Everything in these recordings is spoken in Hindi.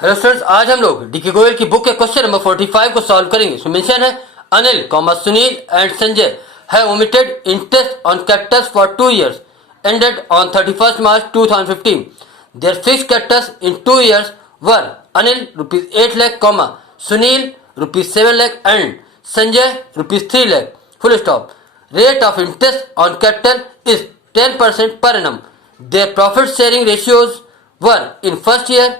हेलो स्टूडेंट्स, आज हम लोग डीके गोयल की बुक के क्वेश्चन नंबर 45 को सॉल्व करेंगे। इसमें मेंशन है Anil comma Sunil and Sanjay have omitted interest on capitals for 2 years ended on 31st March 2015. Their fixed capitals in 2 years were Anil rupees 8 lakh comma Sunil rupees 7 lakh and Sanjay rupees 3 lakh. Full stop. Rate of interest on capital is 10% per annum. Their profit sharing ratios were in first year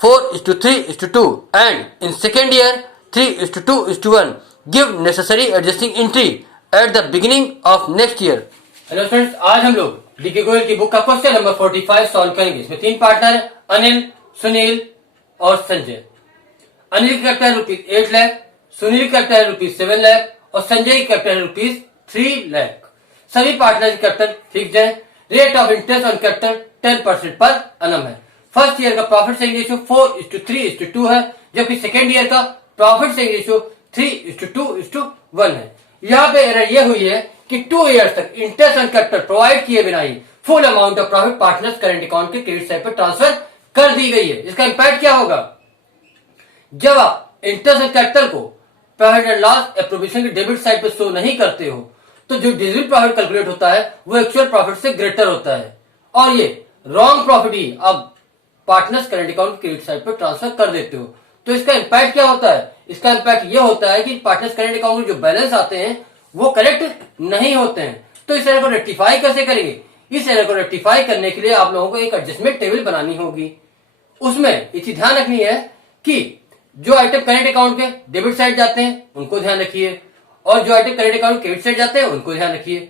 4:3:2 and in second year 3:2:1. Give necessary adjusting entry at the beginning of next year. Hello friends, आज हम लोग डीके गोयल की बुक का क्वेश्चन नंबर 45 सॉल्व करेंगे। इसमें 3 पार्टनर है, अनिल, सुनील और संजय। अनिल की कैपिटल रुपीज 8 लाख, सुनील की कैपिटल रुपीज 7 लाख और संजय की कैपिटल रुपीज 3 लाख। सभी पार्टनर की कैपिटल फिक्स्ड है। Rate of interest on capital 10% per annum है। फर्स्ट ईयर का प्रॉफिट शेयरिंग रेशियो 4:3:2 है, जबकि सेकेंड ईयर का प्रॉफिट शेयरिंग रेशियो 3:2:1 है। यहाँ पे एरर ये हुई है कि 2 इयर्स तक इंटरेस्ट ऑन कैपिटल प्रोवाइड किए बिना ही full amount of profit partners current account के क्रेडिट साइड पर ट्रांसफर कर दी गई है। इसका इंपैक्ट क्या होगा? जब आप इंटरेस्ट ऑन कैपिटल को प्रॉफिट एंड लॉस या प्रोविजन के डेबिट साइड पर शो नहीं करते हो तो जो डिजिटल प्रॉफिट कैलकुलेट होता है वो एक्चुअल प्रॉफिट से ग्रेटर होता है और ये रॉन्ग प्रॉफिट ही आप partners current account credit side पर ट्रांसफर कर देते हो। तो इसका इंपैक्ट क्या होता है? इसका इंपैक्ट ये होता है कि पार्टनर्स करंट अकाउंट में जो बैलेंस आते हैं वो करेक्ट नहीं होते हैं। तो इस एरर को रेक्टिफाई कैसे करेंगे? इस एरर को रेक्टिफाई करने के लिए आप लोगों को एक एडजस्टमेंट टेबल बनानी होगी। उसमें इसी ध्यान रखनी है कि जो आइटम करंट अकाउंट के डेबिट साइड जाते हैं उनको ध्यान रखिए और जो item current account credit side जाते हैं उनको ध्यान रखिए।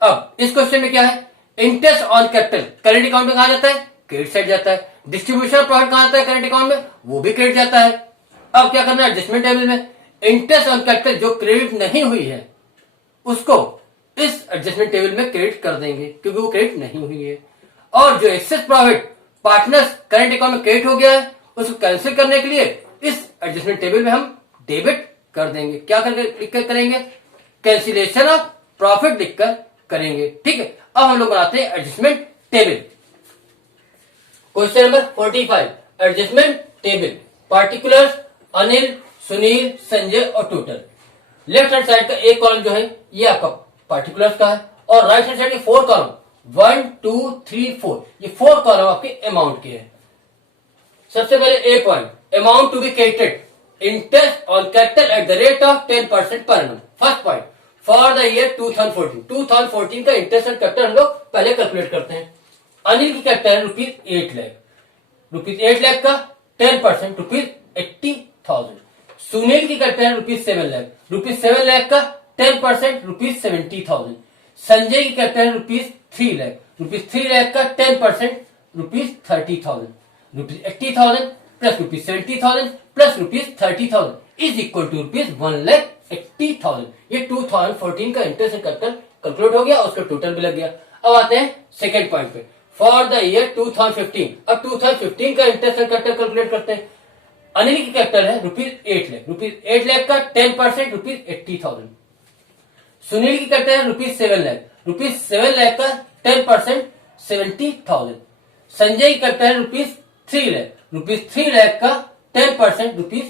अब इस क्वेश्चन में क्या है? Interest on capital current account में कहा जाता है, क्रेडिट साइड जाता है। डिस्ट्रीब्यूशन ऑफ प्रॉफिट कहां जाता है? करंट अकाउंट में, वो भी क्रेडिट जाता है। अब क्या करना है? एडजस्टमेंट टेबल में इंटरेस्ट ऑन कैपिटल जो क्रेडिट नहीं हुई है उसको इस एडजस्टमेंट टेबल में क्रेडिट कर देंगे क्योंकि वो क्रेडिट नहीं हुई है। और जो access profit partners current account में क्रेडिट हो गया है उसको कैंसिल करने के लिए इस एडजस्टमेंट टेबल में हम डेबिट कर देंगे। क्या लिखकर करेंगे? कैंसिलेशन ऑफ प्रॉफिट लिखकर करेंगे। ठीक है, अब हम लोग बनाते हैं adjustment table. Question number 45 adjustment table. Particulars Anil, Sunil, Sanjay और टोटल। लेफ्ट हैंड साइड का एक कॉलम जो है ये आपका पार्टिकुलर्स का है और राइट हैंड साइड के 4 कॉलम 1 2 3 4 ये 4 कॉलम आपके अमाउंट के हैं। सबसे पहले A point, amount to be credited interest on capital at the rate of 10% per annum। First point for the year 2014 का इंटरेस्ट ऑन कैपिटल हम लोग पहले कैलकुलेट करते हैं। अनिल की कैपिटल है रुपीज 8 लाख का 10% रुपीज 80,000। सुनील की कैपिटल है रुपीज 7 लाख का 10% रुपीज 70,000। संजय की कैपिटल है रुपीज 3 लाख का 10% rupees 30,000। Rupees 80,000 plus rupees 70,000 plus rupees 30,000 is equal to rupees 1,80,000। ये 2014 का इंटरेस्ट कैपिटल कैलकुलेट हो गया, उसका टोटल भी लग गया। अब आते हैं सेकेंड पॉइंट पे, फॉर द ईयर 2015। अब 2015 का इंटरेस्ट कैपिटल कैलकुलेट करते हैं। अनिल की कैपिटल है रुपीज 8 लाख का 10% रुपीज 80,000। सुनील की कैपिटल है रुपीज 7 लाख का 10% 70,000। संजय की कैपिटल है रुपीज 3 लाख का 10% rupees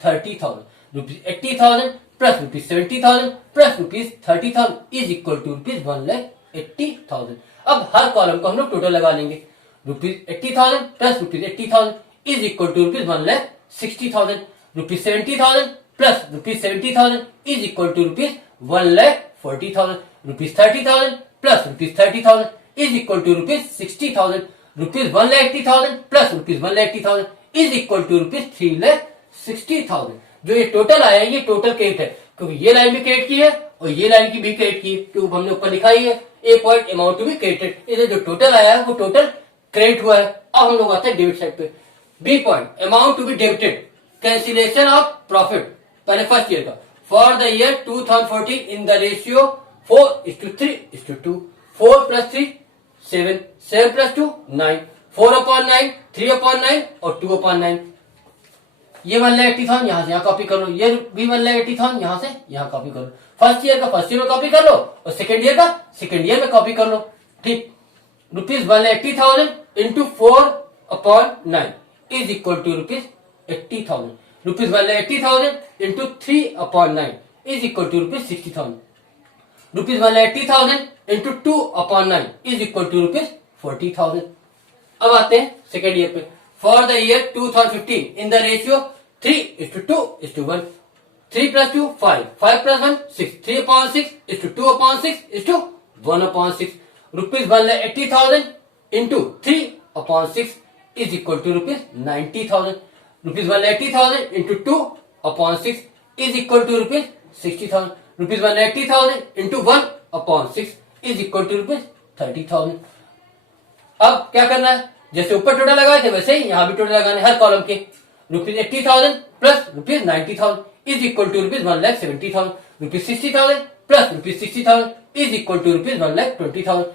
30,000। Rupees 80,000 plus rupees 70,000 plus rupees 30,000 is equal to rupees 1,80,000। अब हर कॉलम को हम लोग टोटल लगा लेंगे। Rupees 80,000 plus rupees 80,000 is equal to rupees 1,60,000। Rupees 70,000 plus rupees 70,000 is equal to rupees 1,40,000। Rupees 30,000 plus rupees 30,000 is equal to rupees 60,000। Rupees 1,80,000 plus rupees 1,80,000 is equal to rupees 3,60,000। जो ये टोटल आया ये टोटल क्रेडिट है क्योंकि ये लाइन भी क्रेडिट की है और ये लाइन की भी क्रेडिट की है क्योंकि हमने ऊपर लिखा ही है A point amount to be credited. इधर जो टोटल आया है वो टोटल क्रेडिट हुआ है। अब हम लोग आते हैं डेबिट साइड पे। B point amount to be debited cancellation of profit. पहले फर्स्ट ईयर का for the year 2014 in the ratio 4:3:2। 4 plus 3 7, 7 plus 2 9, 4/9, 3/9 और 2/9। ये 1,80,000 यहां से यहां कॉपी कर लो, ये भी 1,80,000 यहां से यहां कॉपी कर लो। फर्स्ट ईयर का फर्स्ट ईयर में कॉपी कर लो और सेकेंड ईयर का सेकेंड ईयर में कॉपी कर लो। ठीक, rupees 1,80,000 into 4/9 is equal to ₹80,000. ₹1,80,000 into 3/9 is equal to ₹60,000. ₹1,80,000 into 2/9 is equal to ₹40,000. अब आते हैं सेकेंड ईयर पे. For the year 2015 in the ratio 3:2:1. 3 plus 2 5, 5 plus 1 6, 3/6 is to 2/6 is to 1/6. ₹1,80,000 into 3/6 is equal to ₹90,000. ₹1,80,000 into 2/6 is equal to ₹60,000. ₹1,80,000 into 1/6 is equal to ₹30,000. अब क्या करना है, जैसे ऊपर टोटल लगाए थे वैसे ही यहाँ भी टोटल लगाने हर कॉलम के. ₹80,000 plus ₹90,000 is equal to ₹1,70,000. ₹60,000 plus ₹60,000 is equal to ₹1,20,000.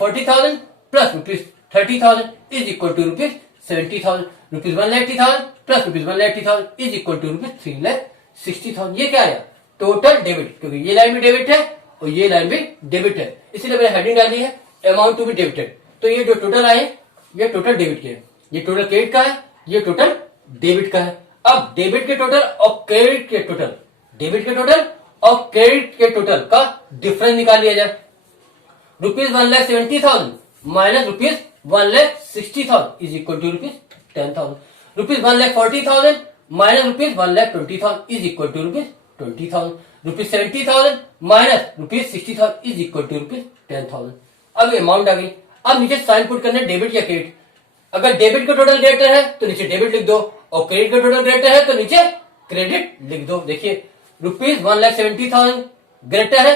₹40,000 plus ₹30,000 is equal to ₹70,000. ₹1,80,000 plus ₹1,80,000 is equal to ₹3,60,000. ये क्या आया, टोटल डेबिट, क्योंकि ये लाइन भी डेबिट है और ये लाइन भी डेबिट है, इसलिए मैंने हेडिंग डाली है अमाउंट टू बी डेबिटेड. तो ये जो टोटल आए ये टोटल डेबिट के है, ये टोटल क्रेडिट का है, ये टोटल डेबिट का है. अब डेबिट के टोटल और क्रेडिट के टोटल, डेबिट के टोटल और क्रेडिट के टोटल का डिफरेंस निकाल लिया जाए. ₹1,70,000 minus ₹1,60,000 is equal to ₹10,000. ₹1,40,000 minus ₹1,20,000 is equal to ₹20,000. ₹70,000 minus ₹60,000 is equal to ₹10,000. अब अमाउंट आ गई. अब नीचे साइन पुट करना है डेबिट या क्रेडिट. अगर डेबिट का टोटल ग्रेटर है तो नीचे डेबिट लिख दो और क्रेडिट का टोटल ग्रेटर है तो नीचे क्रेडिट लिख दो. देखिए ₹1,70,000 ग्रेटर है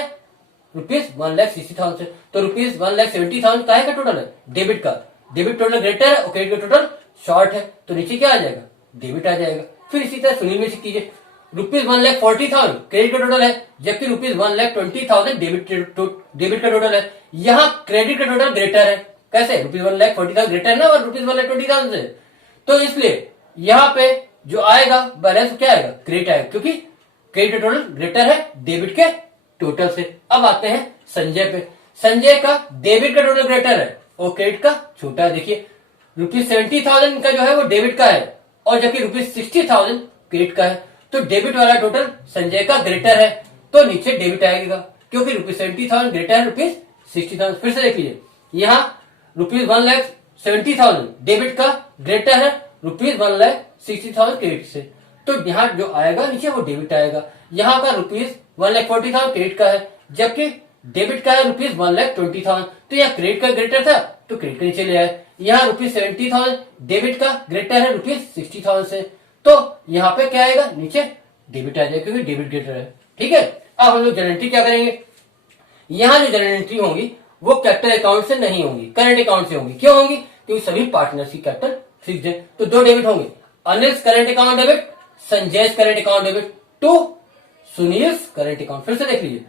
₹1,60,000 से, तो ₹1,70,000 काहे का टोटल है, डेबिट का. डेबिट टोटल ग्रेटर है और क्रेडिट का टोटल शॉर्ट है, तो नीचे क्या आ जाएगा, डेबिट आ जाएगा. फिर इसी तरह सुनील में से कीजिए. ₹1,40,000 क्रेडिट का टोटल है, जबकि ₹1,20,000 डेबिट का टोटल है. यहाँ क्रेडिट का टोटल ग्रेटर है. कैसे, ₹1,40,000 ग्रेटर है ना और ₹1,20,000 से, तो इसलिए यहाँ पे जो आएगा बैलेंस क्या आएगा, क्रेडिट आएगा, क्योंकि क्रेडिट का टोटल ग्रेटर है डेबिट के टोटल से. अब आते हैं संजय पे. संजय का डेबिट का टोटल ग्रेटर है और क्रेडिट का छोटा है. देखिए ₹70,000 का जो है वो डेबिट का है और जबकि ₹60,000 क्रेडिट का है, तो डेबिट वाला टोटल संजय का ग्रेटर है, तो नीचे डेबिट आएगा क्योंकि ₹70,000 ग्रेटर है ₹60,000. फिर से देख लीजिए, यहाँ ₹1,70,000 डेबिट का ग्रेटर है ₹1,60,000 क्रेडिट से, तो यहाँ जो आएगा नीचे वो डेबिट आएगा. यहाँ का ₹1,40,000 क्रेडिट का है, जबकि डेबिट का है ₹1,20,000, तो यहाँ क्रेडिट का ग्रेटर था तो क्रेडिट के नीचे ले आए. यहाँ ₹70,000 डेबिट का ग्रेटर है ₹60,000 से, तो यहाँ पे क्या आएगा, नीचे डेबिट आ जाएगा क्योंकि डेबिट ग्रेटर है. ठीक है. अब हम लोग जनरल एंट्री क्या करेंगे, यहाँ जो जनरल एंट्री होंगी वो कैपिटल अकाउंट से नहीं होंगी, करंट अकाउंट से होंगी. क्यों होंगी, क्योंकि सभी पार्टनर्स की कैपिटल फिक्स्ड है. तो दो डेबिट होंगे, Anil's current account debit, Sanjay current account debit to Sunil's current account. फिर से देख लीजिए,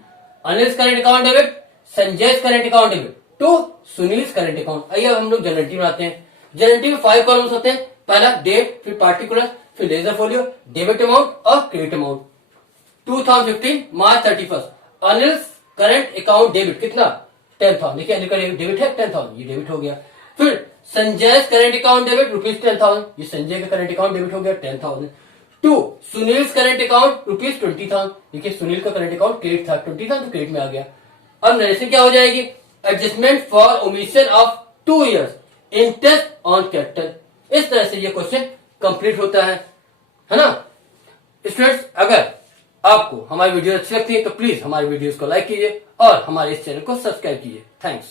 Anil's current account debit, Sanjay current account debit to Sunil's current account. आइए हम लोग जनरल एंट्री बनाते हैं. जनरल एंट्री में 5 कॉलम्स होते हैं. पहला डेट, फिर पार्टिकुलर, फिर लेजर फोलियो, डेबिट अमाउंट और क्रेडिट अमाउंट. 2015 मार्च 31 अनिल्स करंट अकाउंट डेबिट कितना, 10,000. देखिए डेबिट है 10,000, ये डेबिट हो गया. फिर संजय करंट अकाउंट डेबिट ₹10,000, ये संजय का करंट अकाउंट डेबिट हो गया 10,000. टू सुनील करंट अकाउंट ₹20,000, देखिए सुनील का करंट अकाउंट क्रेडिट था 20,000 तो क्रेडिट में आ गया. अब नरेशन क्या हो जाएगी, adjustment for omission of 2 years interest on capital. इस तरह से ये क्वेश्चन कंप्लीट होता है ना. स्टूडेंट्स, अगर आपको हमारी वीडियो अच्छी लगती है तो प्लीज हमारी वीडियोस को लाइक कीजिए और हमारे इस चैनल को सब्सक्राइब कीजिए. थैंक्स.